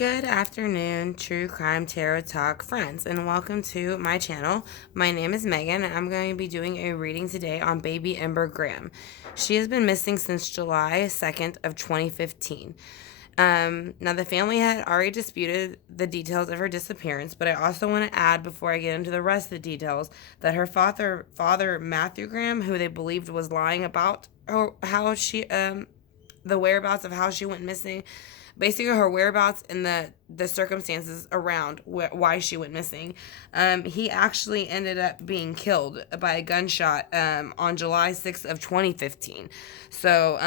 Good afternoon, True Crime Tarot Talk friends, and welcome to my channel. My name is Megan, and I'm going to be doing a reading today on baby Ember Graham. She has been missing since July 2nd of 2015. Now, the family had already disputed the details of her disappearance, but I also want to add, before I get into the rest of the details, that her father Matthew Graham, who they believed was lying about how she, the whereabouts of how she went missing, basically her whereabouts and the circumstances around why she went missing. He actually ended up being killed by a gunshot on July 6th of 2015. So,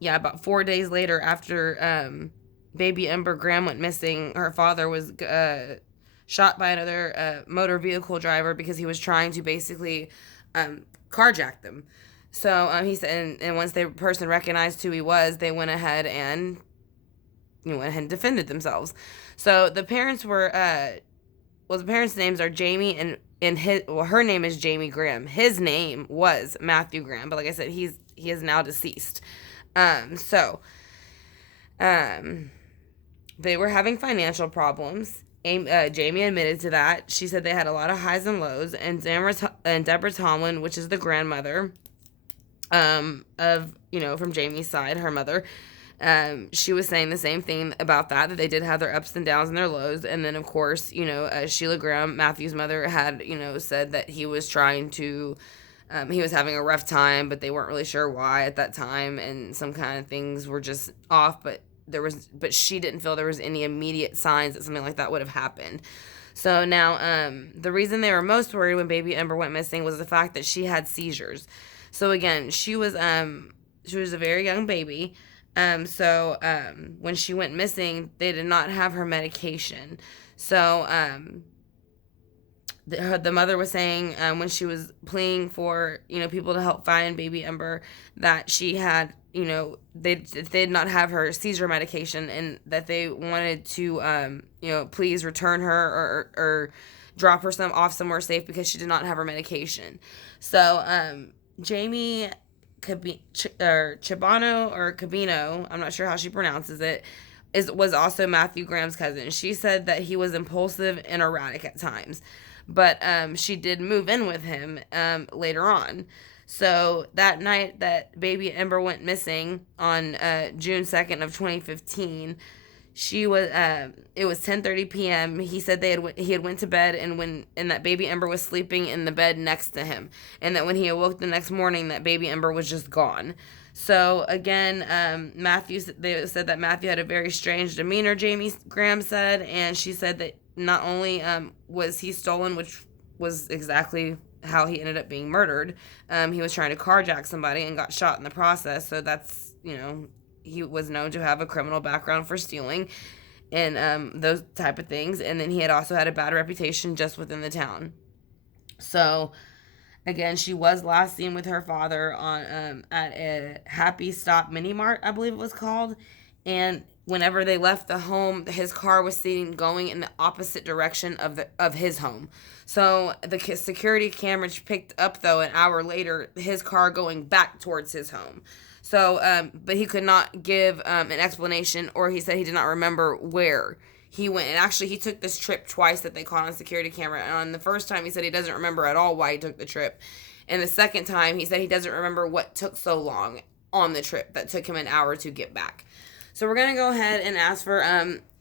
about 4 days later after baby Ember Graham went missing, her father was shot by another motor vehicle driver because he was trying to basically carjack them. So he said, and once the person recognized who he was, they went ahead and defended themselves. So the parents were, the parents' names are Jamie and her name is Jamie Graham. His name was Matthew Graham, but like I said, he is now deceased. They were having financial problems. Jamie admitted to that. She said they had a lot of highs and lows, and Deborah Tomlin, which is the grandmother, from Jamie's side, her mother, she was saying the same thing about that they did have their ups and downs and their lows. And then, of course, Sheila Graham, Matthew's mother, had, said that he was trying to, he was having a rough time, but they weren't really sure why at that time, and some kind of things were just off, but she didn't feel there was any immediate signs that something like that would have happened. So now, the reason they were most worried when baby Ember went missing was the fact that she had seizures. So again, she was a very young baby. When she went missing, they did not have her medication. So the mother was saying when she was pleading for people to help find baby Ember, that she had they did not have her seizure medication, and that they wanted to please return her or drop her off somewhere safe because she did not have her medication. So Jamie Chibano or Cabino, I'm not sure how she pronounces it, was also Matthew Graham's cousin. She said that he was impulsive and erratic at times, but she did move in with him later on. So that night that baby Ember went missing on June 2nd of 2015, it was 10:30 p.m. He said he had went to bed, and that baby Ember was sleeping in the bed next to him, and that when he awoke the next morning, that baby Ember was just gone. So again, they said that Matthew had a very strange demeanor, Jamie Graham said, and she said that not only was he stolen, which was exactly how he ended up being murdered, he was trying to carjack somebody and got shot in the process. So that's, he was known to have a criminal background for stealing and those type of things. And then he had also had a bad reputation just within the town. So again, she was last seen with her father on at a Happy Stop Mini Mart, I believe it was called. And whenever they left the home, his car was seen going in the opposite direction of his home. So the security cameras picked up, though, an hour later, his car going back towards his home. So, but he could not give an explanation, or he said he did not remember where he went. And actually, he took this trip twice that they caught on security camera. And on the first time, he said he doesn't remember at all why he took the trip. And the second time, he said he doesn't remember what took so long on the trip that took him an hour to get back. So we're going to go ahead and ask for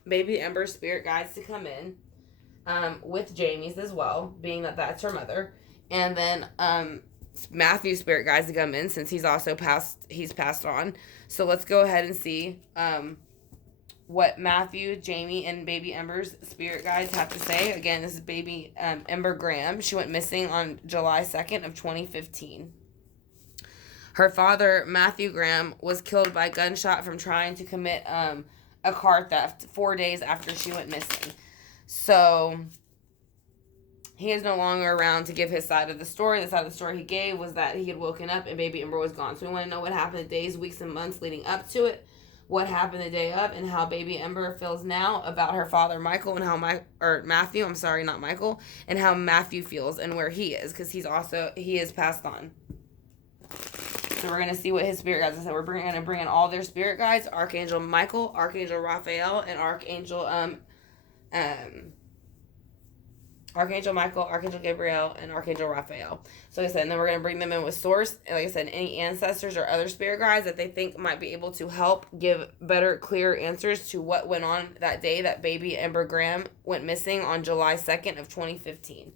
baby Ember's spirit guides to come in with Jamie's as well, being that that's her mother. And then Matthew's spirit guides to come in, since he's passed on. So let's go ahead and see what Matthew, Jamie, and baby Ember's spirit guides have to say. Again, this is baby Ember Graham. She went missing on July 2nd of 2015. Her father, Matthew Graham, was killed by gunshot from trying to commit a car theft 4 days after she went missing. So he is no longer around to give his side of the story. The side of the story he gave was that he had woken up and baby Ember was gone. So we want to know what happened the days, weeks, and months leading up to it, what happened the day of, and how baby Ember feels now about her father, Michael, and how Matthew, not Michael, and how Matthew feels and where he is, because he is passed on. So we're going to see what his spirit guides. I said we're going to bring in all their spirit guides: Archangel Michael, Archangel Raphael, and Archangel Michael, Archangel Gabriel, and Archangel Raphael. So like I said, and then we're going to bring them in with source. And like I said, any ancestors or other spirit guides that they think might be able to help give better, clear answers to what went on that day that baby Ember Graham went missing on July 2nd of 2015.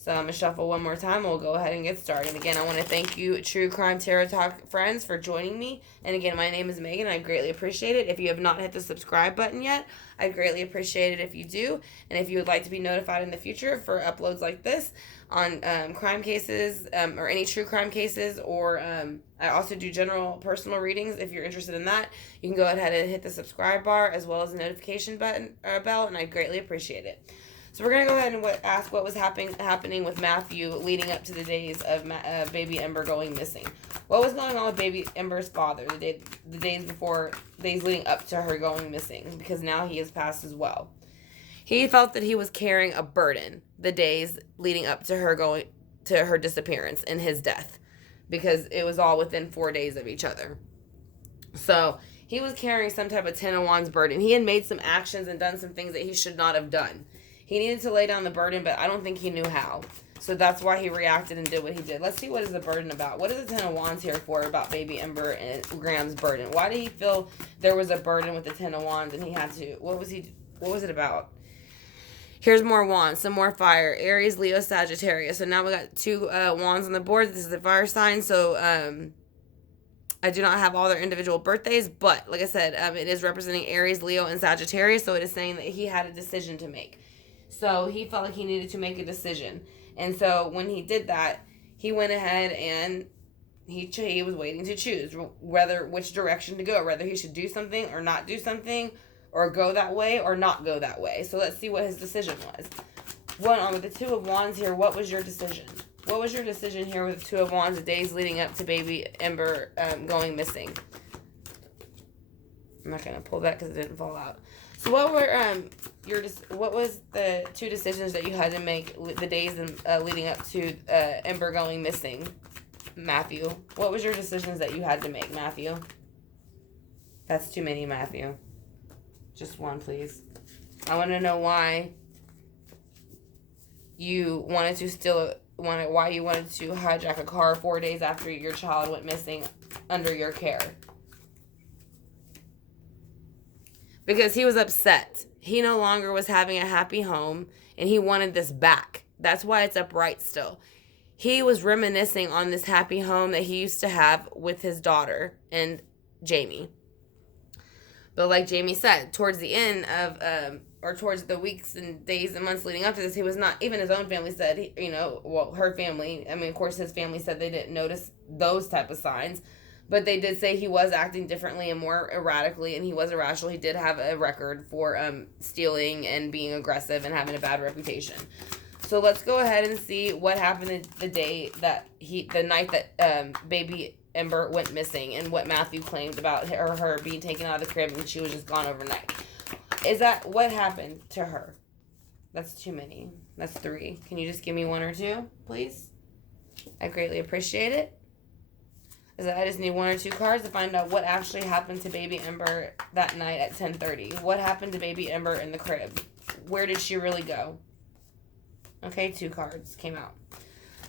So I'm going to shuffle one more time and we'll go ahead and get started. Again, I want to thank you, True Crime Tarot Talk friends, for joining me. And again, my name is Megan. I greatly appreciate it. If you have not hit the subscribe button yet, I'd greatly appreciate it if you do. And if you would like to be notified in the future for uploads like this on crime cases or any true crime cases, or I also do general personal readings. If you're interested in that, you can go ahead and hit the subscribe bar as well as the notification button bell, and I'd greatly appreciate it. So we're going to go ahead and ask what was happening with Matthew leading up to the days of baby Ember going missing. What was going on with baby Ember's father the days leading up to her going missing? Because now he has passed as well. He felt that he was carrying a burden the days leading up to her disappearance and his death, because it was all within 4 days of each other. So he was carrying some type of Ten of Wands burden. He had made some actions and done some things that he should not have done. He needed to lay down the burden, but I don't think he knew how. So that's why he reacted and did what he did. Let's see, what is the burden about? What is the Ten of Wands here for about baby Ember and Graham's burden? Why did he feel there was a burden with the Ten of Wands and he had to... What was it about? Here's more wands, some more fire. Aries, Leo, Sagittarius. So now we got two wands on the board. This is the fire sign. So I do not have all their individual birthdays, but like I said, it is representing Aries, Leo, and Sagittarius. So it is saying that he had a decision to make. So he felt like he needed to make a decision. And so when he did that, he went ahead and he was waiting to choose which direction to go, whether he should do something or not do something, or go that way or not go that way. So let's see what his decision was. With the Two of Wands here, what was your decision? What was your decision here with the Two of Wands, the days leading up to baby Ember going missing? I'm not going to pull that because it didn't fall out. So what was the two decisions that you had to make the days leading up to Ember going missing, Matthew? What was your decisions that you had to make, Matthew? That's too many, Matthew. Just one, please. I want to know why you wanted to why you wanted to hijack a car 4 days after your child went missing under your care. Because he was upset. He no longer was having a happy home, and he wanted this back. That's why it's upright still. He was reminiscing on this happy home that he used to have with his daughter and Jamie. But like Jamie said, towards the end of, or towards the weeks and days and months leading up to this, he was not, even his own family said, her family, of course his family said they didn't notice those type of signs. But they did say he was acting differently and more erratically, and he was irrational. He did have a record for stealing and being aggressive and having a bad reputation. So let's go ahead and see what happened the night that baby Ember went missing, and what Matthew claimed about her being taken out of the crib and she was just gone overnight. Is that what happened to her? That's too many. That's 3. Can you just give me 1 or 2, please? I greatly appreciate it. I just need 1 or 2 cards to find out what actually happened to baby Ember that night at 10:30. What happened to baby Ember in the crib? Where did she really go? Okay, 2 cards came out.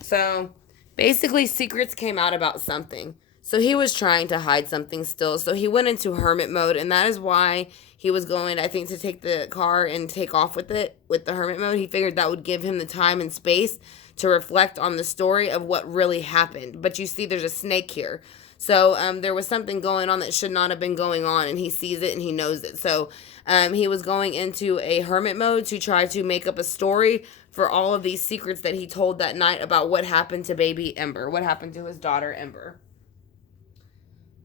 So basically secrets came out about something. So he was trying to hide something still. So he went into hermit mode, and that is why he was going, I think, to take the car and take off with it, with the hermit mode. He figured that would give him the time and space to reflect on the story of what really happened. But you see there's a snake here. So there was something going on that should not have been going on, and he sees it and he knows it. So he was going into a hermit mode to try to make up a story for all of these secrets that he told that night about what happened to baby Ember, what happened to his daughter Ember.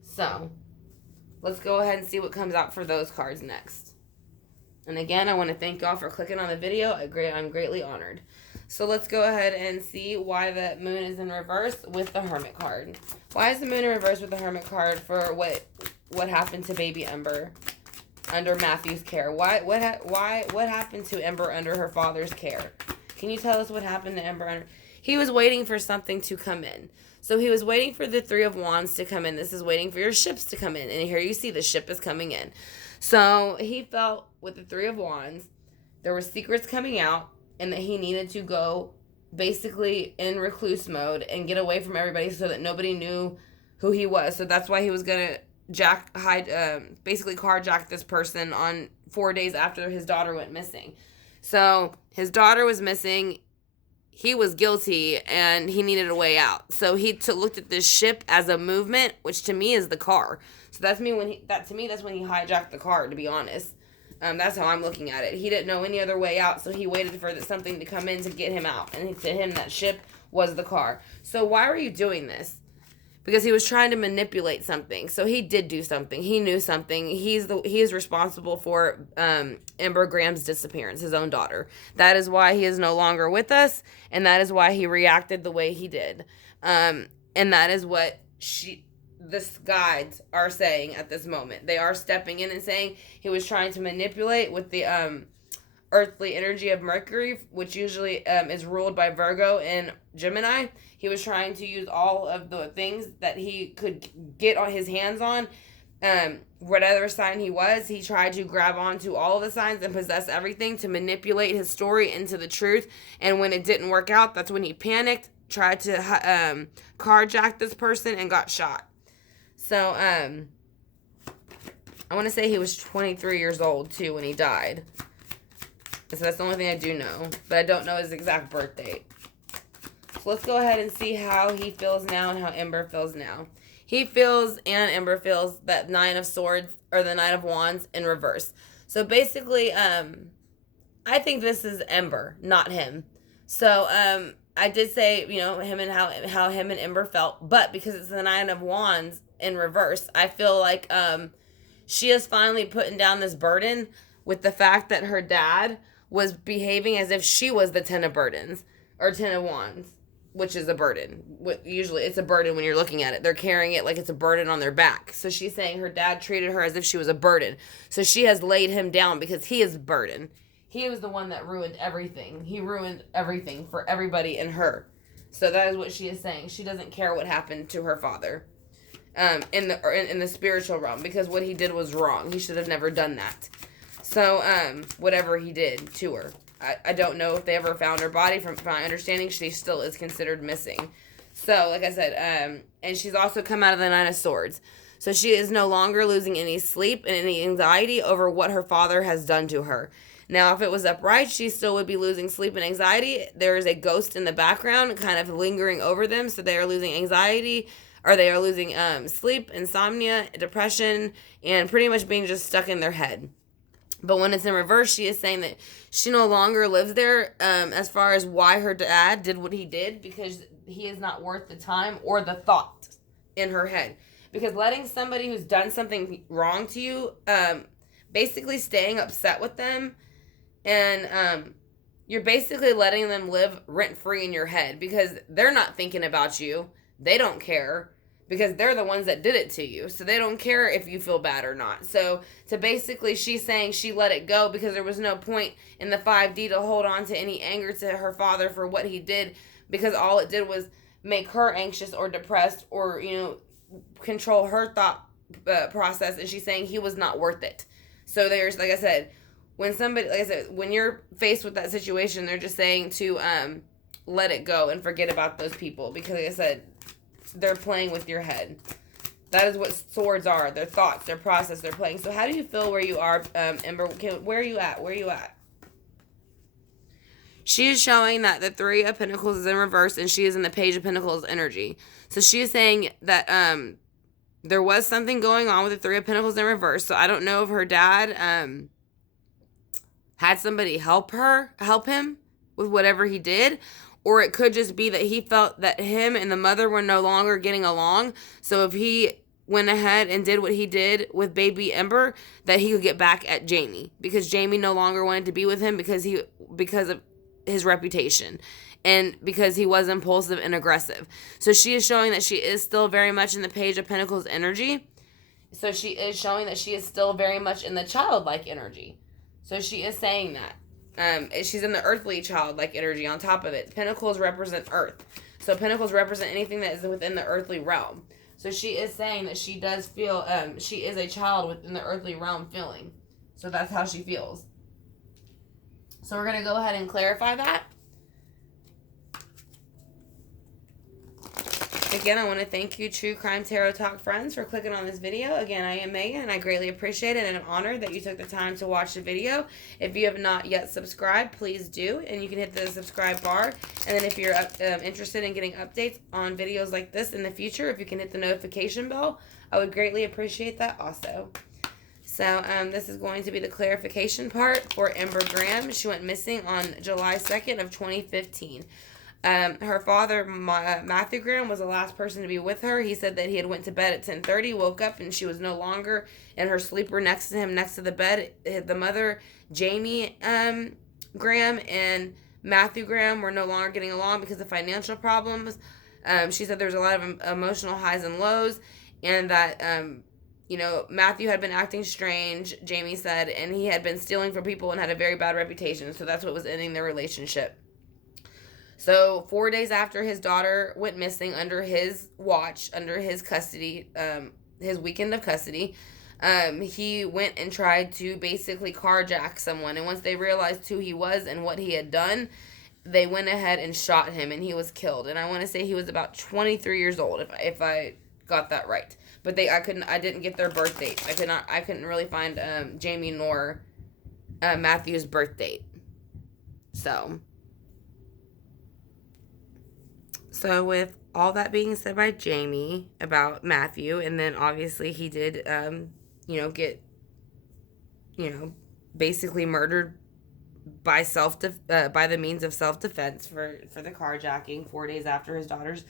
So let's go ahead and see what comes out for those cards next. And again, I want to thank y'all for clicking on the video. I'm greatly honored. So let's go ahead and see why the moon is in reverse with the hermit card. Why is the moon in reverse with the hermit card for what happened to baby Ember under Matthew's care? What happened to Ember under her father's care? Can you tell us what happened to Ember under? He was waiting for something to come in. So he was waiting for the Three of Wands to come in. This is waiting for your ships to come in. And here you see the ship is coming in. So he felt with the Three of Wands, there were secrets coming out and that he needed to go basically in recluse mode and get away from everybody so that nobody knew who he was. So that's why he was going to basically carjack this person on 4 days after his daughter went missing. So his daughter was missing. He was guilty and he needed a way out. So he looked at this ship as a movement, which to me is the car. So that's when he hijacked the car, to be honest. That's how I'm looking at it. He didn't know any other way out, so he waited for something to come in to get him out. And to him, that ship was the car. So why were you doing this? Because he was trying to manipulate something. So he did do something. He knew something. He is responsible for Ember Graham's disappearance, his own daughter. That is why he is no longer with us, and that is why he reacted the way he did. And that is what the guides are saying at this moment. They are stepping in and saying he was trying to manipulate with the earthly energy of Mercury, which usually is ruled by Virgo and Gemini. He was trying to use all of the things that he could get on his hands on. Whatever sign he was, he tried to grab onto all of the signs and possess everything to manipulate his story into the truth. And when it didn't work out, that's when he panicked, tried to carjack this person, and got shot. So, I want to say he was 23 years old, too, when he died. So that's the only thing I do know. But I don't know his exact birth date. So let's go ahead and see how he feels now and how Ember feels now. He feels, and Ember feels, that Nine of Swords, or the Nine of Wands, in reverse. So basically, I think this is Ember, not him. So, I did say, him and how him and Ember felt. But because it's the Nine of Wands in reverse, I feel like she is finally putting down this burden with the fact that her dad was behaving as if she was the Ten of Burdens, or Ten of Wands, which is a burden. Usually it's a burden when you're looking at it. They're carrying it like it's a burden on their back. So she's saying her dad treated her as if she was a burden. So she has laid him down because he is a burden. He was the one that ruined everything. He ruined everything for everybody and her. So that is what she is saying. She doesn't care what happened to her father. In the spiritual realm, because what he did was wrong. He should have never done that. So, whatever he did to her. I don't know if they ever found her body. From my understanding, she still is considered missing. So, like I said, and she's also come out of the Nine of Swords. So she is no longer losing any sleep and any anxiety over what her father has done to her. Now, if it was upright, she still would be losing sleep and anxiety. There is a ghost in the background kind of lingering over them, so they are losing anxiety, or they are losing sleep, insomnia, depression, and pretty much being just stuck in their head. But when it's in reverse, she is saying that she no longer lives there as far as why her dad did what he did, because he is not worth the time or the thought in her head. Because letting somebody who's done something wrong to you, basically staying upset with them, and you're basically letting them live rent-free in your head, because they're not thinking about you. They don't care, because they're the ones that did it to you. So they don't care if you feel bad or not. So basically, she's saying she let it go because there was no point in the 5D to hold on to any anger to her father for what he did, because all it did was make her anxious or depressed, or, control her thought process. And she's saying he was not worth it. So there's, like I said, when you're faced with that situation, they're just saying to let it go and forget about those people, because, like I said, they're playing with your head. That is what swords are. Their thoughts, their process, they're playing. So how do you feel where you are, Ember? Where are you at? Where are you at? She is showing that the Three of Pentacles is in reverse, and she is in the Page of Pentacles energy. So she is saying that there was something going on with the Three of Pentacles in reverse. So I don't know if her dad had somebody help him with whatever he did. Or it could just be that he felt that him and the mother were no longer getting along. So if he went ahead and did what he did with baby Ember, that he could get back at Jamie. Because Jamie no longer wanted to be with him because of his reputation. And because he was impulsive and aggressive. So she is showing that she is still very much in the Page of Pentacles energy. So she is showing that she is still very much in the childlike energy. So she is saying that. She's in the earthly childlike energy on top of it. Pentacles represent earth. So pentacles represent anything that is within the earthly realm. So she is saying that she does feel, she is a child within the earthly realm feeling. So that's how she feels. So we're going to go ahead and clarify that. Again, I want to thank you, True Crime Tarot Talk friends, for clicking on this video. Again, I am Megan, and I greatly appreciate it, and I'm honored that you took the time to watch the video. If you have not yet subscribed, please do, and you can hit the subscribe bar. And then if you're interested in getting updates on videos like this in the future, if you can hit the notification bell, I would greatly appreciate that also. So this is going to be the clarification part for Ember Graham. She went missing on July 2nd of 2015. Her father, Matthew Graham, was the last person to be with her. He said that he had went to bed at 10:30, woke up, and she was no longer in her sleeper next to him, next to the bed. The mother, Jamie Graham, and Matthew Graham were no longer getting along because of financial problems. She said there was a lot of emotional highs and lows, and that, Matthew had been acting strange, Jamie said, and he had been stealing from people and had a very bad reputation, so that's what was ending their relationship. So 4 days after his daughter went missing under his watch, under his custody, his weekend of custody, he went and tried to basically carjack someone. And once they realized who he was and what he had done, they went ahead and shot him, and he was killed. And I want to say he was about 23 years old, if I got that right. But I didn't get their birth date. I couldn't really find Jamie nor Matthew's birth date. So with all that being said by Jamie about Matthew, and then obviously he did, get, basically murdered by by the means of self-defense for the carjacking 4 days after his daughter's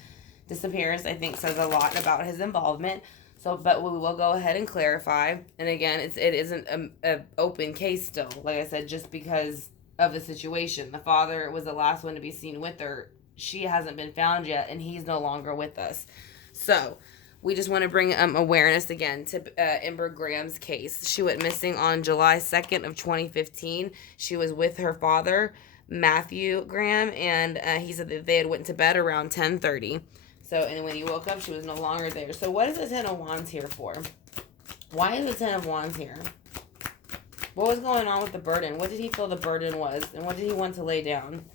disappearance, I think says a lot about his involvement. So, but we will go ahead and clarify. And again, it isn't an open case still, like I said, just because of the situation. The father was the last one to be seen with her. She hasn't been found yet, and he's no longer with us. So we just want to bring awareness again to Ember Graham's case. She went missing on July 2nd of 2015. She was with her father, Matthew Graham, and he said that they had went to bed around 10:30. So, and when he woke up, she was no longer there. So what is the Ten of Wands here for? Why is the Ten of Wands here? What was going on with the burden? What did he feel the burden was? And what did he want to lay down?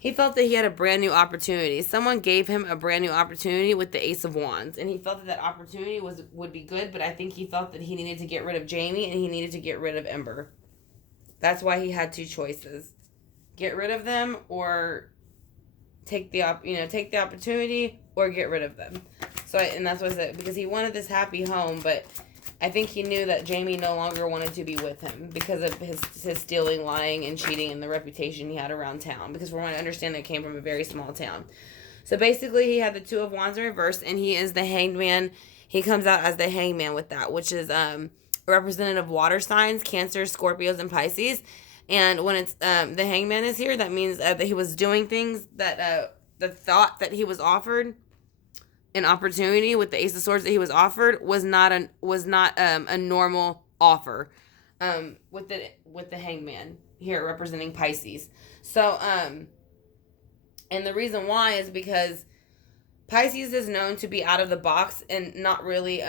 He felt that he had a brand new opportunity. Someone gave him a brand new opportunity with the Ace of Wands. And he felt that opportunity would be good, but I think he felt that he needed to get rid of Jamie and he needed to get rid of Ember. That's why he had two choices. Get rid of them or take the opportunity or get rid of them. So, and that's what I said, because he wanted this happy home, but I think he knew that Jamie no longer wanted to be with him because of his stealing, lying, and cheating and the reputation he had around town. Because from what I understand, they came from a very small town. So basically, he had the Two of Wands in reverse, and he is the Hanged Man. He comes out as the Hanged Man with that, which is representative of water signs, Cancer, Scorpios, and Pisces. And when it's the Hanged Man is here, that means that he was doing things that the thought that he was offered, an opportunity with the Ace of Swords that he was offered was not a normal offer. With the Hangman here representing Pisces. So and the reason why is because Pisces is known to be out of the box and not really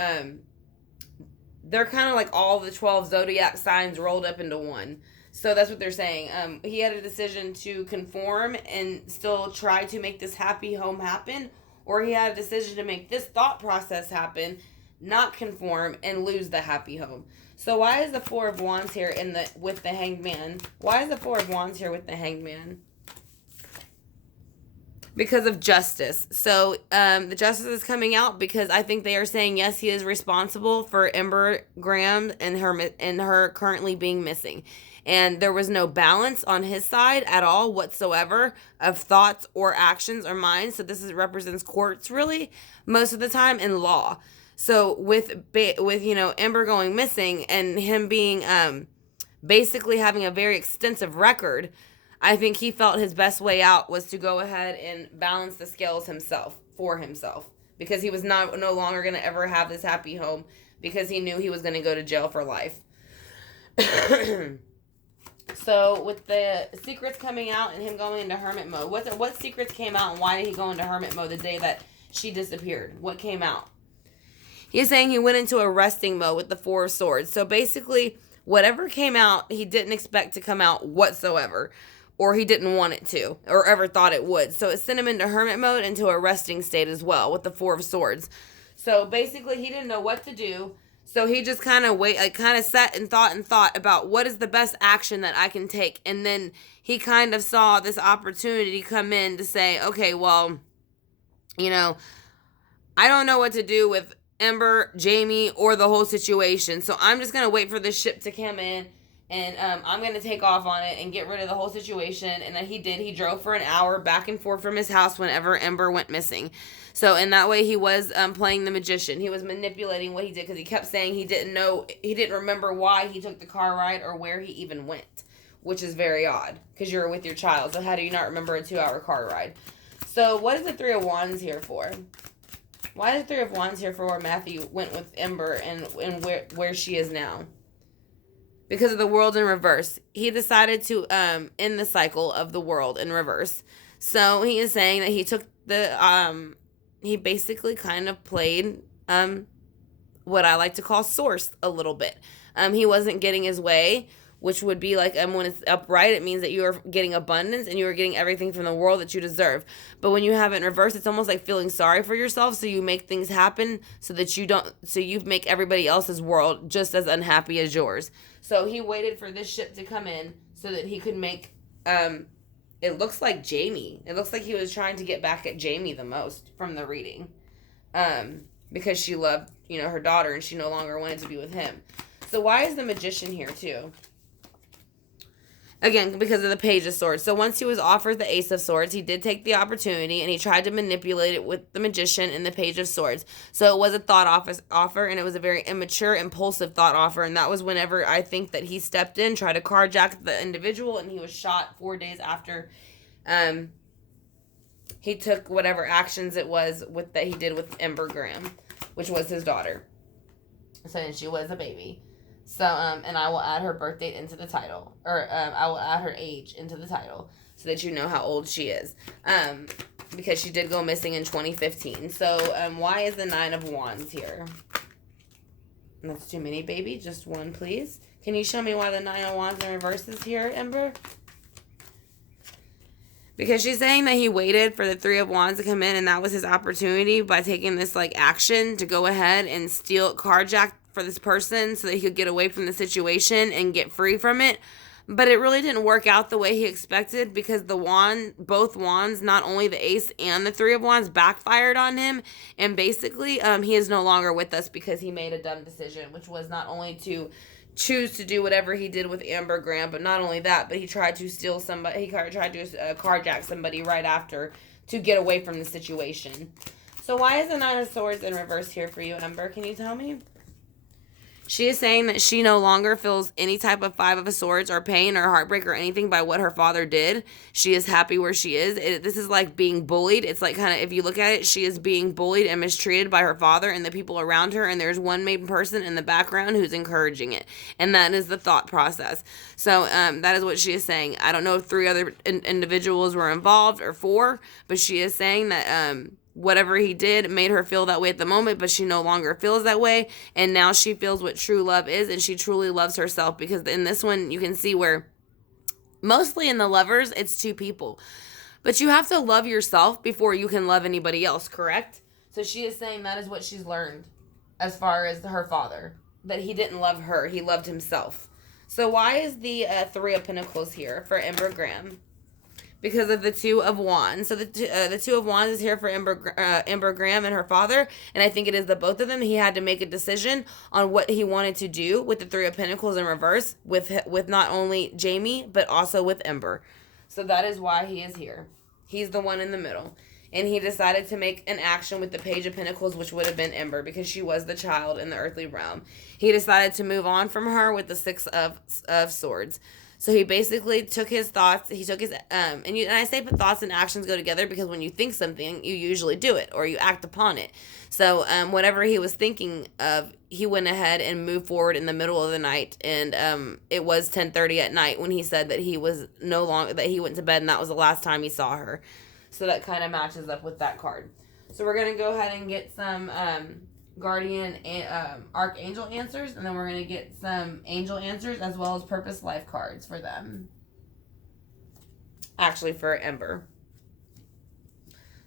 they're kind of like all the 12 zodiac signs rolled up into one. So that's what they're saying. He had a decision to conform and still try to make this happy home happen, or he had a decision to make this thought process happen, not conform, and lose the happy home. So why is the Four of Wands here with the Hanged Man? Why is the Four of Wands here with the Hanged Man? Because of justice. So the justice is coming out because I think they are saying, yes, he is responsible for Ember Graham and her currently being missing. And there was no balance on his side at all whatsoever of thoughts or actions or minds. So this represents courts really most of the time in law. So with Ember going missing and him being basically having a very extensive record, I think he felt his best way out was to go ahead and balance the scales for himself. Because he was no longer going to ever have this happy home because he knew he was going to go to jail for life. So with the secrets coming out and him going into hermit mode, what secrets came out and why did he go into hermit mode the day that she disappeared? What came out? He's saying he went into a resting mode with the Four of Swords. So basically, whatever came out, he didn't expect to come out whatsoever. Or he didn't want it to. Or ever thought it would. So it sent him into hermit mode, into a resting state as well with the Four of Swords. So basically, he didn't know what to do. So he just kind of sat and thought about what is the best action that I can take. And then he kind of saw this opportunity come in to say, okay, well, you know, I don't know what to do with Ember, Jamie, or the whole situation. So I'm just going to wait for this ship to come in. And I'm going to take off on it and get rid of the whole situation. And then he did. He drove for an hour back and forth from his house whenever Ember went missing. So in that way, he was playing the magician. He was manipulating what he did because he kept saying he didn't remember why he took the car ride or where he even went, which is very odd because you're with your child. So how do you not remember a 2-hour car ride? So what is the Three of Wands here for? Why is the Three of Wands here for where Matthew went with Ember and where she is now? Because of the world in reverse. He decided to end the cycle of the world in reverse. So he is saying that he took the he basically kind of played what I like to call sourced a little bit. He wasn't getting his way, which would be like when it's upright, it means that you are getting abundance and you are getting everything from the world that you deserve. But when you have it in reverse, it's almost like feeling sorry for yourself, so you make things happen so that you make everybody else's world just as unhappy as yours. So he waited for this ship to come in so that he could make it looks like Jamie. It looks like he was trying to get back at Jamie the most from the reading. Because she loved, her daughter and she no longer wanted to be with him. So why is the Magician here too? Again, because of the Page of Swords. So once he was offered the Ace of Swords, he did take the opportunity and he tried to manipulate it with the Magician and the Page of Swords. So it was a thought offer and it was a very immature, impulsive thought offer. And that was whenever I think that he stepped in, tried to carjack the individual, and he was shot 4 days after he took whatever actions it was that he did with Ember Graham, which was his daughter. So she was a baby. So, and I will add her birth date into the title. Or, I will add her age into the title. So that you know how old she is. Because she did go missing in 2015. So, why is the Nine of Wands here? That's too many, baby. Just one, please. Can you show me why the Nine of Wands in reverse is here, Ember? Because she's saying that he waited for the Three of Wands to come in. And that was his opportunity by taking this, action to go ahead and carjack for this person so that he could get away from the situation and get free from it. But it really didn't work out the way he expected because both wands, not only the Ace and the Three of Wands, backfired on him. And basically, he is no longer with us because he made a dumb decision, which was not only to choose to do whatever he did with Amber Graham, but not only that, but he tried to steal somebody. He tried to carjack somebody right after to get away from the situation. So why is the Nine of Swords in reverse here for you, Ember? Can you tell me? She is saying that she no longer feels any type of Five of Swords or pain or heartbreak or anything by what her father did. She is happy where she is. This is like being bullied. It's like kind of, if you look at it, she is being bullied and mistreated by her father and the people around her. And there's one main person in the background who's encouraging it. And that is the thought process. So that is what she is saying. I don't know if 3 other individuals were involved or 4, but she is saying that whatever he did made her feel that way at the moment, but she no longer feels that way. And now she feels what true love is, and she truly loves herself. Because in this one, you can see where mostly in the lovers, it's 2 people. But you have to love yourself before you can love anybody else, correct? So she is saying that is what she's learned as far as her father. That he didn't love her, he loved himself. So why is the 3 of Pentacles here for Ember Graham? Because of the 2 of Wands. So the 2 of Wands is here for Ember Graham and her father. And I think it is the both of them. He had to make a decision on what he wanted to do with the 3 of Pentacles in reverse. With not only Jamie, but also with Ember. So that is why he is here. He's the one in the middle. And he decided to make an action with the Page of Pentacles, which would have been Ember, because she was the child in the earthly realm. He decided to move on from her with the 6 of Swords. So he basically took his thoughts. He took his and I say put thoughts and actions go together because when you think something, you usually do it or you act upon it. So whatever he was thinking of, he went ahead and moved forward in the middle of the night, and it was 10:30 at night when he said that he was no longer that he went to bed and that was the last time he saw her. So that kind of matches up with that card. So we're gonna go ahead and get some guardian and archangel answers, and then we're going to get some angel answers as well as purpose life cards for them. Actually, for Ember.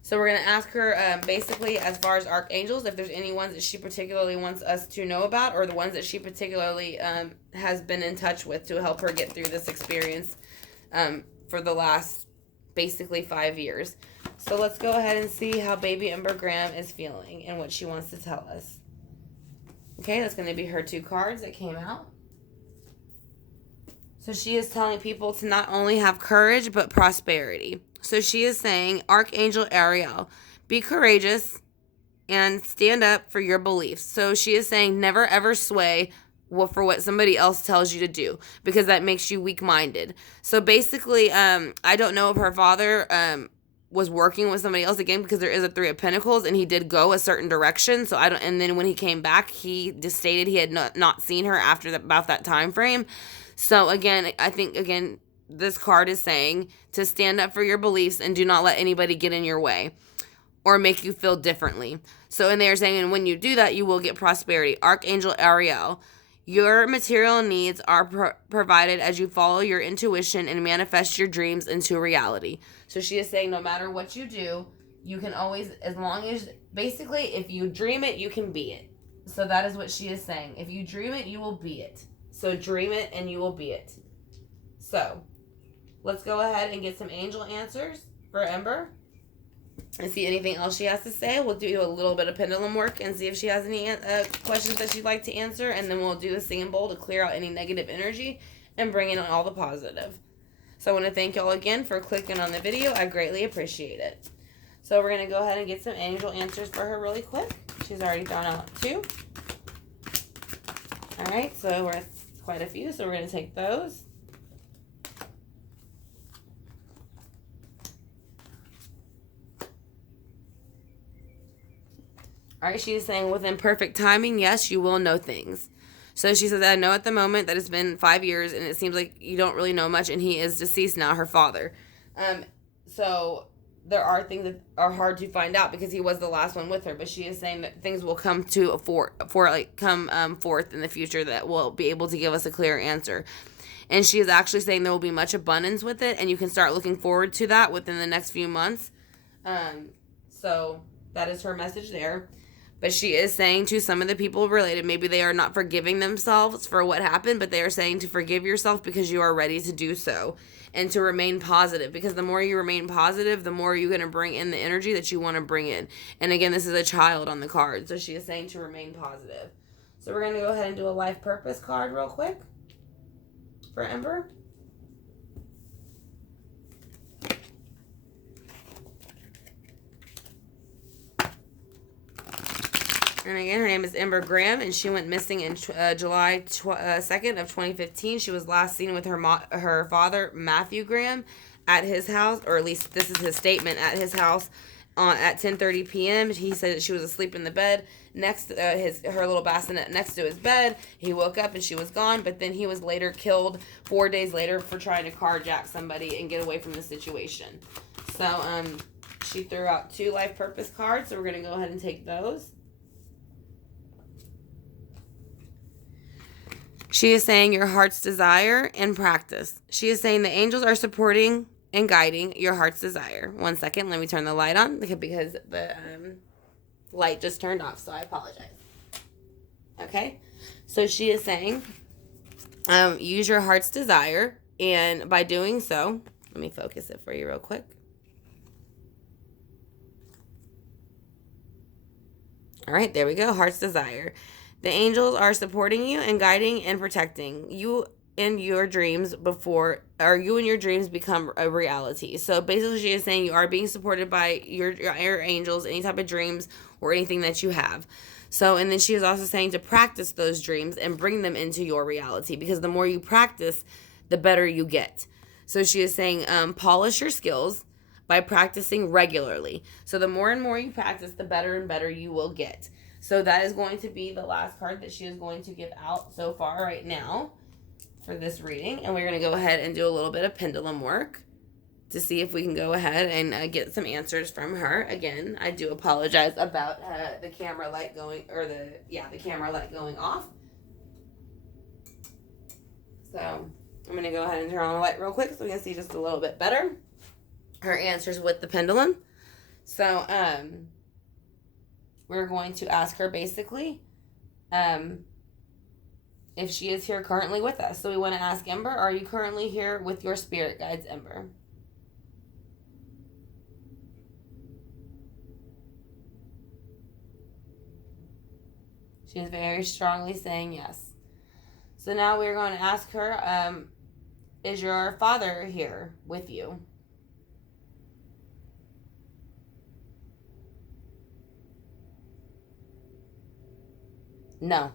So we're going to ask her basically as far as archangels, if there's any ones that she particularly wants us to know about, or the ones that she particularly has been in touch with to help her get through this experience for the last basically 5 years. So let's go ahead and see how baby Ember Graham is feeling and what she wants to tell us. Okay, that's going to be her 2 cards that came out. So she is telling people to not only have courage, but prosperity. So she is saying, Archangel Ariel, be courageous and stand up for your beliefs. So she is saying, never ever sway for what somebody else tells you to do, because that makes you weak-minded. So basically, I don't know if her father was working with somebody else again, because there is a 3 of Pentacles and he did go a certain direction. So I don't, and then when he came back, he just stated he had not seen her after about that time frame. So again, I think again, this card is saying to stand up for your beliefs and do not let anybody get in your way or make you feel differently. So, and they are saying, and when you do that, you will get prosperity. Archangel Ariel, your material needs are provided as you follow your intuition and manifest your dreams into reality. So she is saying no matter what you do, you can always, as long as, basically, if you dream it, you can be it. So that is what she is saying. If you dream it, you will be it. So dream it and you will be it. So let's go ahead and get some angel answers for Ember and see anything else she has to say. We'll do a little bit of pendulum work and see if she has any questions that she'd like to answer, and then we'll do the singing bowl to clear out any negative energy and bring in all the positive. So I want to thank y'all again for clicking on the video. I greatly appreciate it. So we're going to go ahead and get some angel answers for her really quick. She's already thrown out 2. Alright, so we're at quite a few, so we're going to take those. All right, she's saying within perfect timing, yes, you will know things. So she says, I know at the moment that it's been 5 years and it seems like you don't really know much, and he is deceased now, her father. So there are things that are hard to find out because he was the last one with her, but she is saying that things will come to forth in the future that will be able to give us a clear answer. And she is actually saying there will be much abundance with it, and you can start looking forward to that within the next few months. So that is her message there. But she is saying to some of the people related, maybe they are not forgiving themselves for what happened, but they are saying to forgive yourself because you are ready to do so and to remain positive. Because the more you remain positive, the more you're going to bring in the energy that you want to bring in. And again, this is a child on the card. So she is saying to remain positive. So we're going to go ahead and do a life purpose card real quick for Ember. And again, her name is Ember Graham, and she went missing in July 2nd of 2015. She was last seen with her father, Matthew Graham, at his house, or at least this is his statement, at his house at 10:30 p.m. He said that she was asleep in the bed next to her little bassinet next to his bed. He woke up and she was gone, but then he was later killed 4 days later for trying to carjack somebody and get away from the situation. So she threw out 2 life purpose cards, so we're going to go ahead and take those. She is saying your heart's desire and practice. She is saying the angels are supporting and guiding your heart's desire. 1 second, let me turn the light on because the light just turned off, so I apologize. Okay, so she is saying use your heart's desire, and by doing so, let me focus it for you real quick. All right, there we go, heart's desire. The angels are supporting you and guiding and protecting you in your dreams you and your dreams become a reality. So basically she is saying you are being supported by your angels, any type of dreams or anything that you have. So, and then she is also saying to practice those dreams and bring them into your reality, because the more you practice, the better you get. So she is saying, polish your skills by practicing regularly. So the more and more you practice, the better and better you will get. So that is going to be the last card that she is going to give out so far right now for this reading. And we're going to go ahead and do a little bit of pendulum work to see if we can go ahead and get some answers from her. Again, I do apologize about the camera light going, or the camera light going off. So I'm going to go ahead and turn on the light real quick so we can see just a little bit better her answers with the pendulum. So we're going to ask her basically if she is here currently with us. So we want to ask Ember, are you currently here with your spirit guides, Ember? She is very strongly saying yes. So now we're going to ask her, is your father here with you? No.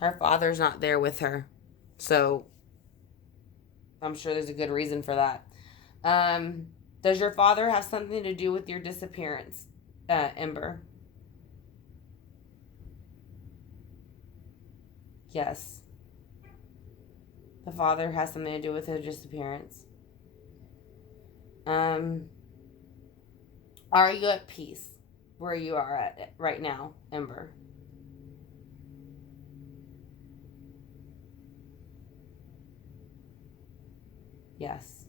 Her father's not there with her. So I'm sure there's a good reason for that. Does your father have something to do with your disappearance, Ember? Yes. The father has something to do with her disappearance. Are you at peace where you are at right now, Ember? Yes.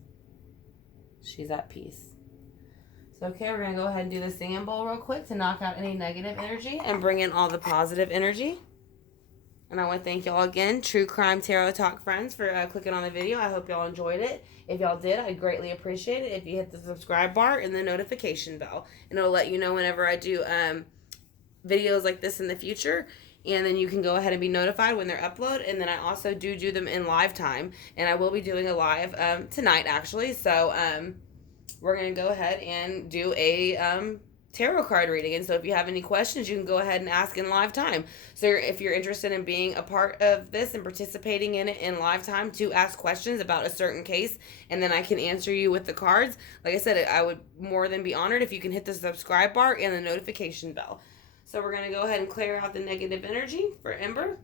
She's at peace. So, okay, we're going to go ahead and do the singing bowl real quick to knock out any negative energy and bring in all the positive energy. And I want to thank y'all again, True Crime Tarot Talk friends, for clicking on the video. I hope y'all enjoyed it. If y'all did, I'd greatly appreciate it if you hit the subscribe bar and the notification bell. And it'll let you know whenever I do videos like this in the future. And then you can go ahead and be notified when they're uploaded. And then I also do them in live time. And I will be doing a live tonight, actually. So we're going to go ahead and do a tarot card reading. And so if you have any questions, you can go ahead and ask in live time. So if you're interested in being a part of this and participating in it in live time, to ask questions about a certain case, and then I can answer you with the cards. Like I said, I would more than be honored if you can hit the subscribe bar and the notification bell. So we're going to go ahead and clear out the negative energy for Ember.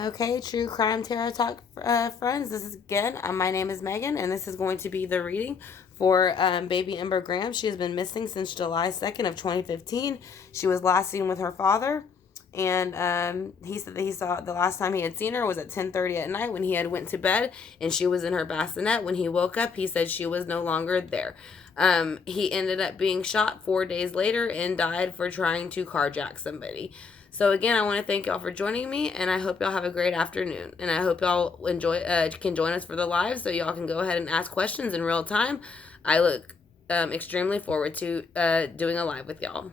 Okay, True Crime Tarot Talk friends, this is again, my name is Megan, and this is going to be the reading for baby Ember Graham. She has been missing since July 2nd of 2015. She was last seen with her father, and he said that he saw the last time he had seen her was at 10:30 at night when he had went to bed, and she was in her bassinet. When he woke up, he said she was no longer there. He ended up being shot 4 days later and died for trying to carjack somebody. So again, I want to thank y'all for joining me, and I hope y'all have a great afternoon. And I hope y'all can join us for the live, so y'all can go ahead and ask questions in real time. I look extremely forward to doing a live with y'all.